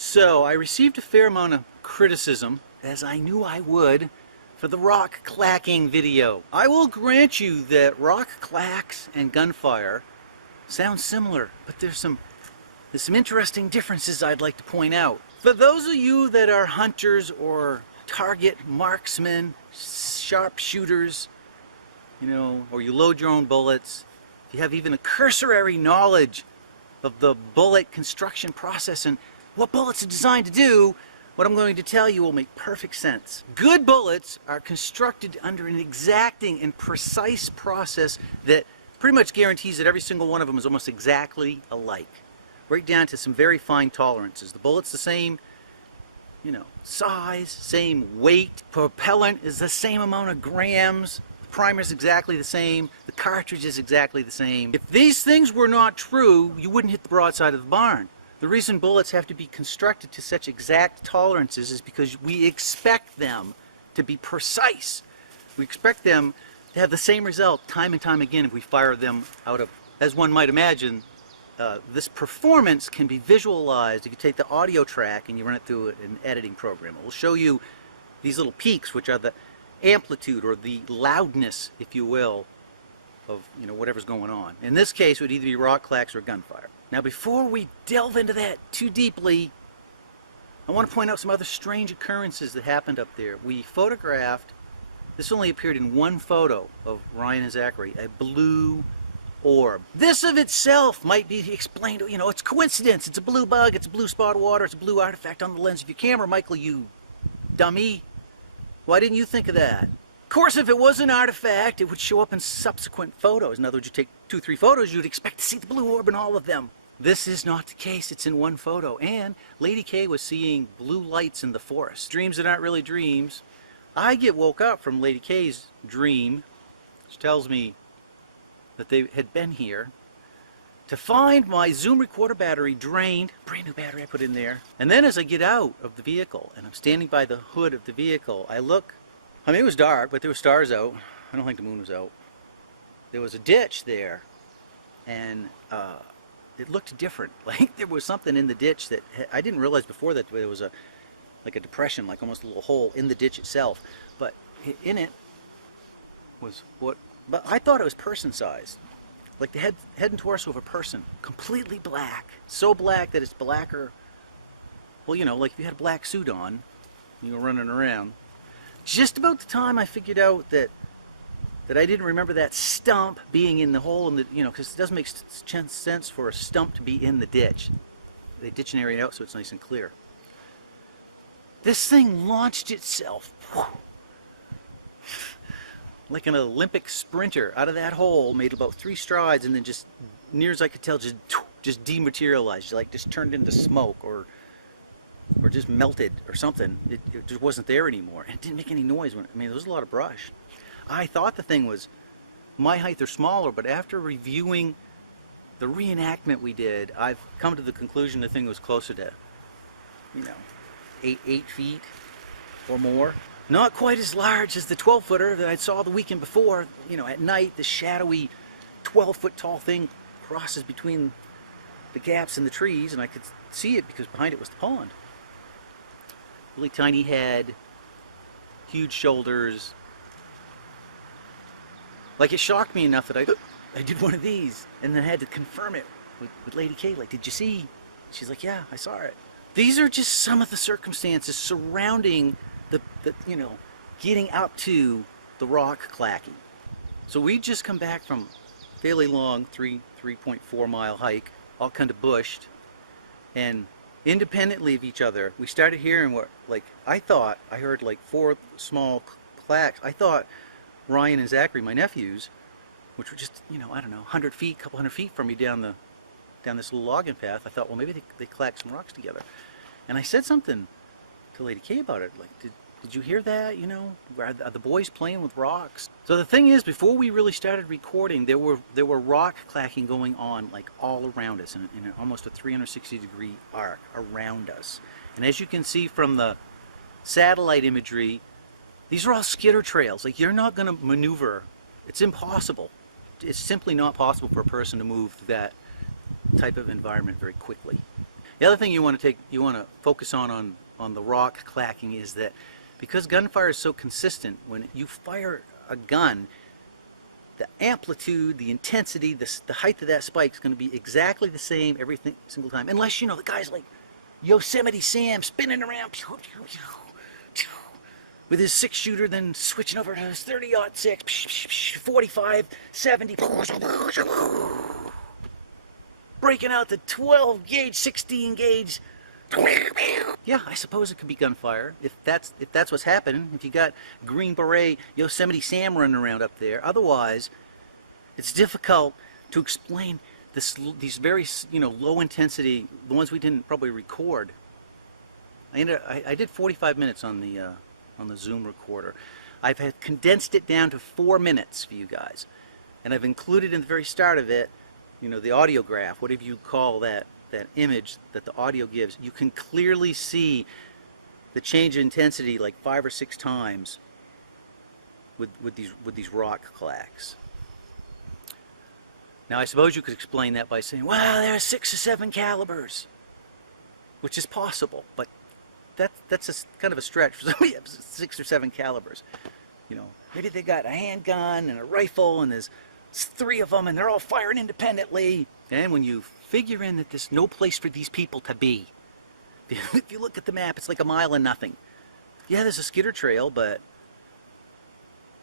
So I received a fair amount of criticism, as I knew I would, for the rock clacking video. I will grant you that rock clacks and gunfire sound similar, but there's some interesting differences I'd like to point out. For those of you that are hunters or target marksmen, sharpshooters, or you load your own bullets, if you have even a cursory knowledge of the bullet construction process and what bullets are designed to do, what I'm going to tell you will make perfect sense. Good bullets are constructed under an exacting and precise process that pretty much guarantees that every single one of them is almost exactly alike, right down to some very fine tolerances. The bullet's the same, size, same weight, propellant is the same amount of grams, the primer is exactly the same, the cartridge is exactly the same. If these things were not true, you wouldn't hit the broadside of the barn. The reason bullets have to be constructed to such exact tolerances is because we expect them to be precise. We expect them to have the same result time and time again if we fire them out of, as one might imagine, this performance can be visualized if you take the audio track and you run it through an editing program. It will show you these little peaks, which are the amplitude or the loudness, if you will, of whatever's going on. In this case, it would either be rock clacks or gunfire. Now, before we delve into that too deeply, I want to point out some other strange occurrences that happened up there. We photographed, this only appeared in one photo of Ryan and Zachary, a blue orb. This of itself might be explained, it's coincidence, it's a blue bug, it's a blue spot of water, it's a blue artifact on the lens of your camera, Michael, you dummy. Why didn't you think of that? Of course, if it was an artifact, it would show up in subsequent photos. In other words, you take 2 or 3 photos, you'd expect to see the blue orb in all of them. This is not the case, it's in one photo. And Lady K was seeing blue lights in the forest. Dreams that aren't really dreams. I get woke up from Lady K's dream, which tells me that they had been here, to find my Zoom recorder battery drained, brand new battery I put in there. And then as I get out of the vehicle, and I'm standing by the hood of the vehicle, I look, it was dark, but there were stars out. I don't think the moon was out. There was a ditch there, and it looked different. Like there was something in the ditch that I didn't realize before that there was like a depression, like almost a little hole in the ditch itself. But in it was but I thought it was person-sized. Like the head and torso of a person, completely black. So black that it's blacker, well, like if you had a black suit on, you were running around. Just about the time I figured out that I didn't remember that stump being in the hole in the, because it doesn't make sense for a stump to be in the ditch. They dictionary it out so it's nice and clear. This thing launched itself like an Olympic sprinter out of that hole, made about 3 strides, and then just, near as I could tell, just dematerialized, like just turned into smoke or just melted or something. It just wasn't there anymore. And it didn't make any noise. There was a lot of brush. I thought the thing was my height or smaller, but after reviewing the reenactment we did, I've come to the conclusion the thing was closer to, 8 feet or more. Not quite as large as the 12-footer that I saw the weekend before. At night, the shadowy 12-foot tall thing crosses between the gaps in the trees, and I could see it because behind it was the pond. Really tiny head, huge shoulders. Like, it shocked me enough that I did one of these, and then I had to confirm it with Lady K. Like, did you see? She's like, yeah, I saw it. These are just some of the circumstances surrounding the getting up to the rock clacking. So we just come back from a fairly long 3.4 mile hike, all kind of bushed, and independently of each other, we started hearing what, I thought I heard 4 small clacks. I thought Ryan and Zachary, my nephews, which were just, I don't know, 100 feet, couple hundred feet from me down this little logging path, I thought, well, maybe they clacked some rocks together. And I said something to Lady K about it, like, did you hear that, are the boys playing with rocks? So the thing is, before we really started recording, there were rock clacking going on all around us in almost a 360-degree arc around us. And as you can see from the satellite imagery, these are all skitter trails. You're not going to maneuver. It's impossible. It's simply not possible for a person to move through that type of environment very quickly. The other thing you want to focus on the rock clacking is that because gunfire is so consistent, when you fire a gun, the amplitude, the intensity, the height of that spike is going to be exactly the same every single time. Unless, you know, the guy's like Yosemite Sam spinning around with his 6-shooter, then switching over to his 30-06, 45, 70, breaking out the 12 gauge, 16 gauge. Yeah, I suppose it could be gunfire if that's what's happening. If you got Green Beret Yosemite Sam running around up there. Otherwise, it's difficult to explain these very, you know, low intensity, the ones we didn't probably record. I did 45 minutes on the Zoom recorder. I've condensed it down to 4 minutes for you guys, and I've included in the very start of it, you know, the audio graph, whatever you call that image that the audio gives. You can clearly see the change in intensity like 5 or 6 times with these rock clacks. Now I suppose you could explain that by saying, well, there are 6 or 7 calibers, which is possible, but that's kind of a stretch for somebody who has 6 or 7 calibers. You know, maybe they got a handgun and a rifle and there's 3 of them and they're all firing independently. And when you figure in that there's no place for these people to be, if you look at the map, it's like a mile and nothing. Yeah, there's a skidder trail, but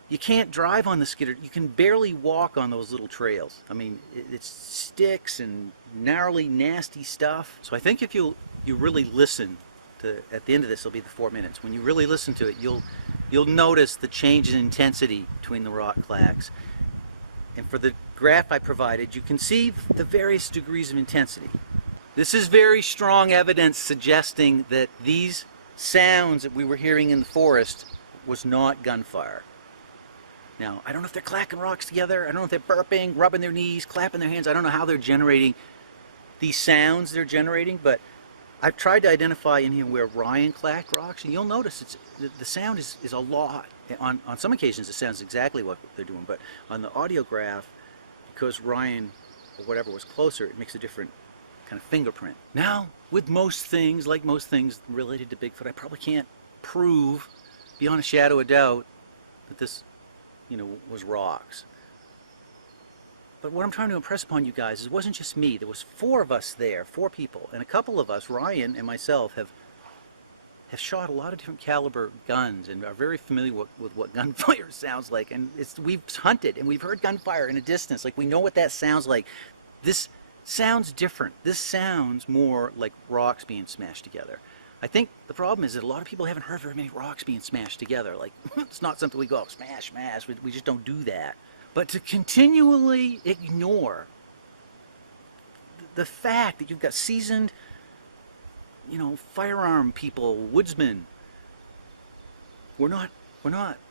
you can't drive on the skidder. You can barely walk on those little trails. I mean, it's sticks and gnarly, nasty stuff. So I think if you really listen to, at the end of this, it'll be the 4 minutes. When you really listen to it, you'll notice the change in intensity between the rock clacks. And for the graph I provided, you can see the various degrees of intensity. This is very strong evidence suggesting that these sounds that we were hearing in the forest was not gunfire. Now, I don't know if they're clacking rocks together, I don't know if they're burping, rubbing their knees, clapping their hands, I don't know how they're generating these sounds they're generating, but I've tried to identify in here where Ryan clacked rocks, and you'll notice the sound is a lot. On some occasions it sounds exactly what they're doing, but on the audio graph, because Ryan or whatever was closer, it makes a different kind of fingerprint. Now, with most things, like most things related to Bigfoot, I probably can't prove beyond a shadow of doubt that this, you know, was rocks. But what I'm trying to impress upon you guys is it wasn't just me. There was 4 of us there, 4 people, and a couple of us, Ryan and myself, have shot a lot of different caliber guns and are very familiar with what gunfire sounds like. And we've hunted and we've heard gunfire in a distance. Like, we know what that sounds like. This sounds different. This sounds more like rocks being smashed together. I think the problem is that a lot of people haven't heard very many rocks being smashed together. Like, it's not something we go, smash, smash. We just don't do that. But to continually ignore the fact that you've got seasoned, you know, firearm people, woodsmen. We're not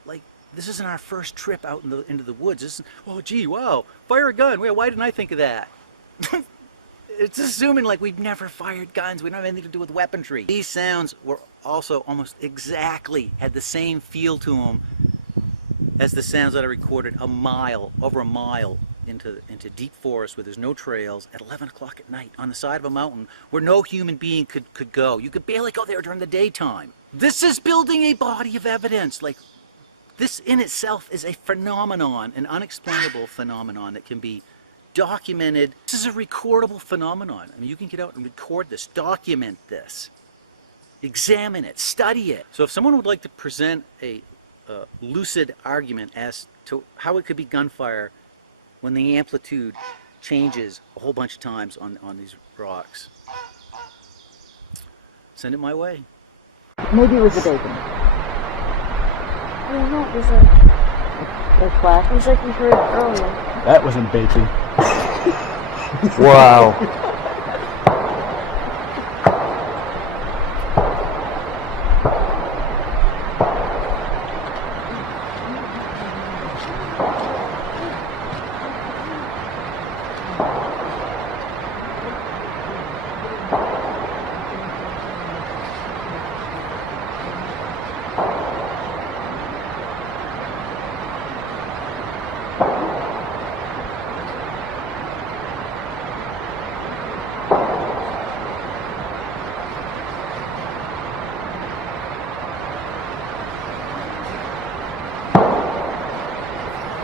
like, this isn't our first trip out into the woods. This is, oh gee, wow, fire a gun. Well, why didn't I think of that? It's assuming like we've never fired guns. We don't have anything to do with weaponry. These sounds were also almost exactly, had the same feel to them as the sounds that I recorded over a mile into deep forest where there's no trails at 11 o'clock at night on the side of a mountain where no human being could go. You could barely go there during the daytime. This is building a body of evidence. Like, this in itself is a phenomenon, an unexplainable phenomenon that can be documented. This is a recordable phenomenon. I mean, you can get out and record this, document this, examine it, study it. So if someone would like to present a lucid argument as to how it could be gunfire when the amplitude changes a whole bunch of times on these rocks, send it my way. Maybe it was the bacon. I don't know, it was like clack. it was like we heard earlier. That wasn't bacon. Wow.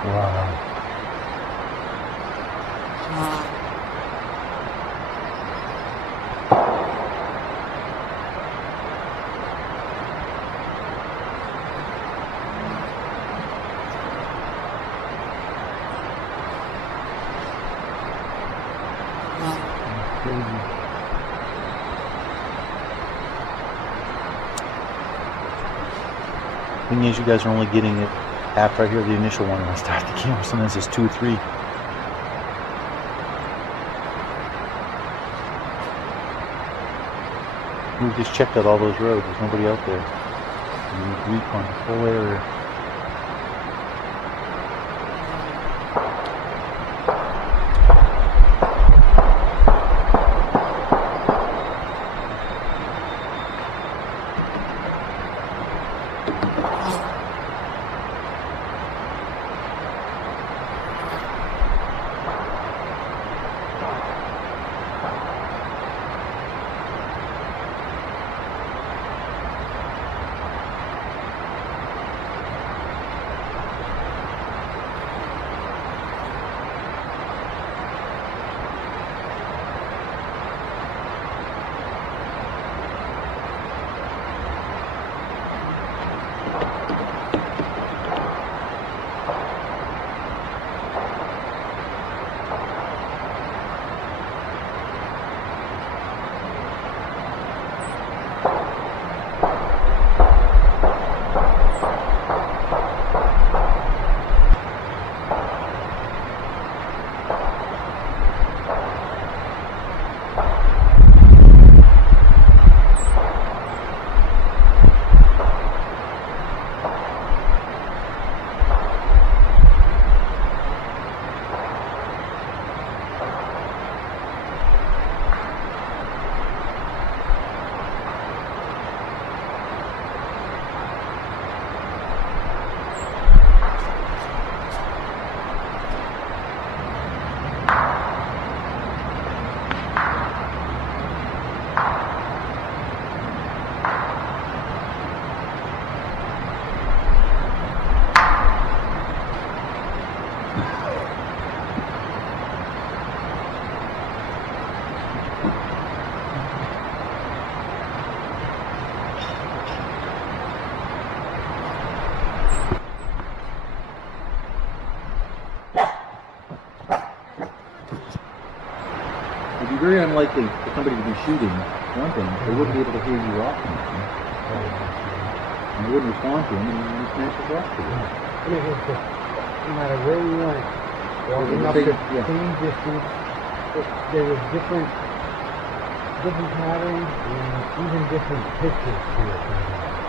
Wow. Thing is, you guys are only getting it after I hear the initial one and I start the camera. Sometimes it's 2 or 3. We just checked out all those roads. There's nobody out there. We recon the whole area. It'd be very unlikely for somebody to be shooting one thing. They wouldn't be able to hear you walking. And they wouldn't respond to him, and you smash his rock to them. I mean, it's just, no matter where you went, walking up the same distance, there was different patterns and even different pictures to it.